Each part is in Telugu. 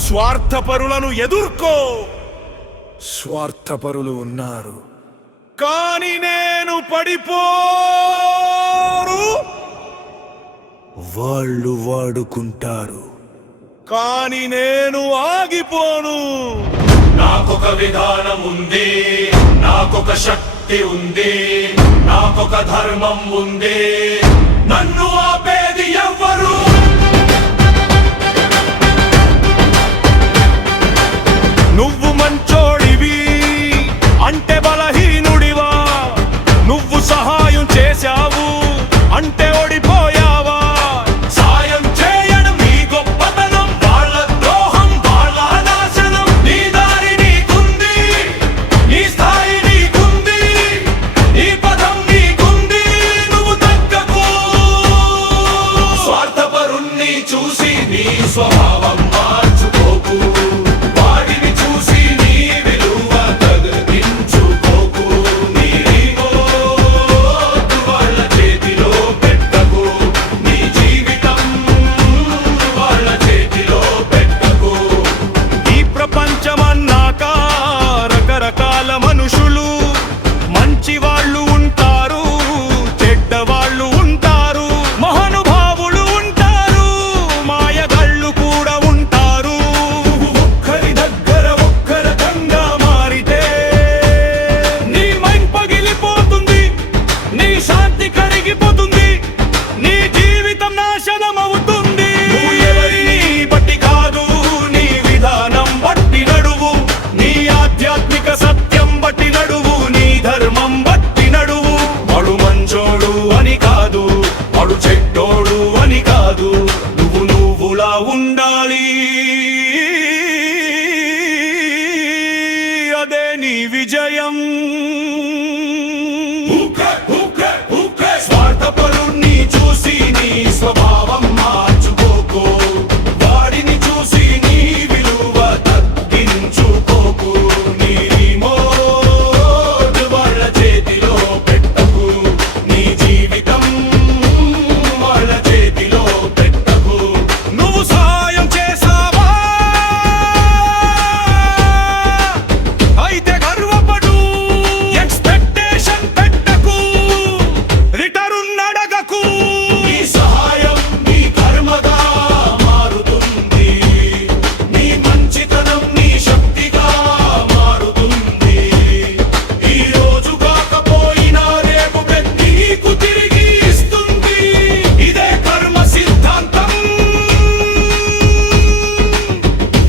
స్వార్థపరులను ఎదుర్కో. స్వార్థపరులు ఉన్నారు, కాని నేను పడిపోరు. వాళ్ళు వాడుకుంటారు, కాని నేను ఆగిపోను. నాకొక విధానం ఉంది, నాకొక శక్తి ఉంది, నాకొక ధర్మం ఉంది. నన్ను ఆపేది ఎవ్వరు? నువ్వు మంచోడివి అంటే బలహీనుడివా? నువ్వు సహాయం చేశావు అంటే ఓడిపోయావా? సాయం చేయడం నీ గొప్పతనం, వాళ్ళ ద్రోహం వాళ్ళ నాశనం. నీ దారి నీకుంది, నీ స్థాయి నీకుంది, నీ పదం నీకుంది, నువ్వు తగ్గకు. స్వార్థపరుణ్ణి చూసి నీ స్వభావం మార్చుకోకు. వాడిని చూసి నీ విలువ తగ్గించుకోకు. నీ రిమోట్ వాళ్ళ చేతిలో పెట్టకు. నీ జీవితం వాళ్ళ చేతిలో పెట్టకు. ఈ ప్రపంచమన్నాక రకరకాల మనుషులు, మంచి వాళ్ళు ఉంటారు, చెడ్డవాళ్ళు ఉంటారు, మహానుభావులు ఉంటారు, మాయగాళ్ళు కూడా ఉంటారు. ఒక్కరి దగ్గర ఒక్కరకంగా మారితే నీ మైండ్ పగిలిపోతుంది, నీ శాంతి కరిగిపోతుంది, నీ జీవితం నాశనం అవుతుంది. నువ్వు ఎవరిని బట్టి కాదు, నీ విధానం బట్టి నడువు, నీ ఆధ్యాత్మిక సత్యం బట్టి నడువు, నీ ధర్మం బట్టి నడువు. వాడు మంచోడు అని కాదు, వాడు చెడ్డోడు అని కాదు, నువ్వు నువ్వులా ఉండాలి. అదే నీ విజయం. స్వార్థపరుణ్ణి చూసి నీ స్వభావం మార్చుకోకు. వాడిని చూసి నీ విలువ తగ్గించుకోకు. నీ రిమోట్ వాళ్ళ చేతిలో పెట్టకు. నీ జీవితం వాళ్ళ చేతిలో పెట్టకు. నువ్వు సహాయం చేసావా అయితే గర్వపడు. ఎక్స్పెక్టేషన్ పెట్టకు, రిటర్న్ అడగకు. నీ సహాయం నీ కర్మగా మారుతుంది. నీ మంచితనం నీ శక్తిగా మారుతుంది. ఈ రోజు కాకపోయినా రేపు ప్రతి నీకు తిరిగి ఇస్తుంది. ఇదే కర్మ సిద్ధాంతం,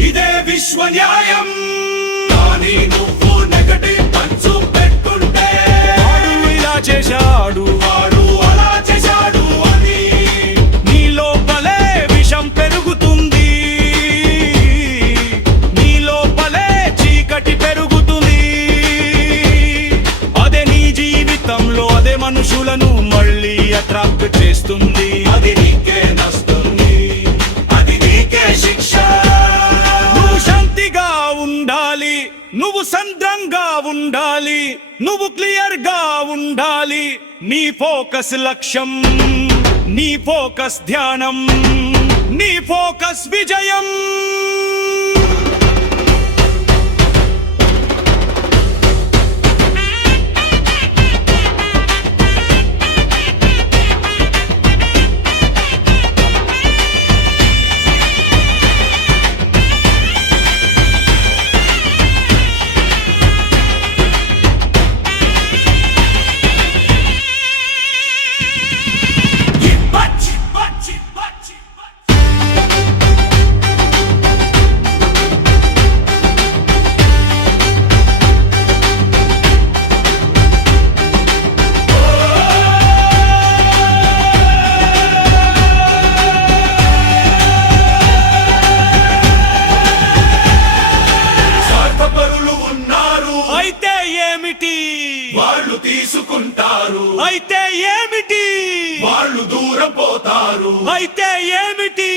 ఇదే విశ్వ న్యాయం. కానీ నువ్వు నెగటివ్ పంచు పెట్టుంటే వాడు ఇలా చేశాడు, వాడు అలా చేశాడు అని నీ లోపలే విషం పెరుగుతుంది, నీ లోపలే చీకటి పెరుగుతుంది. అదే నీ జీవితంలో అదే మనుషులను మళ్ళీ అట్రాక్ట్ చేస్తుంది. అది నీకే నస్తుంది, అది నీకే శిక్ష. నువ్వు శాంతిగా ఉండాలి, నువ్వు సంద్రంగా ఉండాలి, నువ్వు క్లియర్ గా ఉండాలి. నీ ఫోకస్ లక్ష్యం, నీ ఫోకస్ ధ్యానం, నీ ఫోకస్ విజయం. బచ్చి బచ్చి బచ్చి స్వార్థపరులు ఉన్నారు, అయితే ఏమిటి? వాళ్ళు తీసుకుంటారు. అయితే ఏమిటి? వాళ్ళు దూరం పోతారు. అయితే ఏమిటి?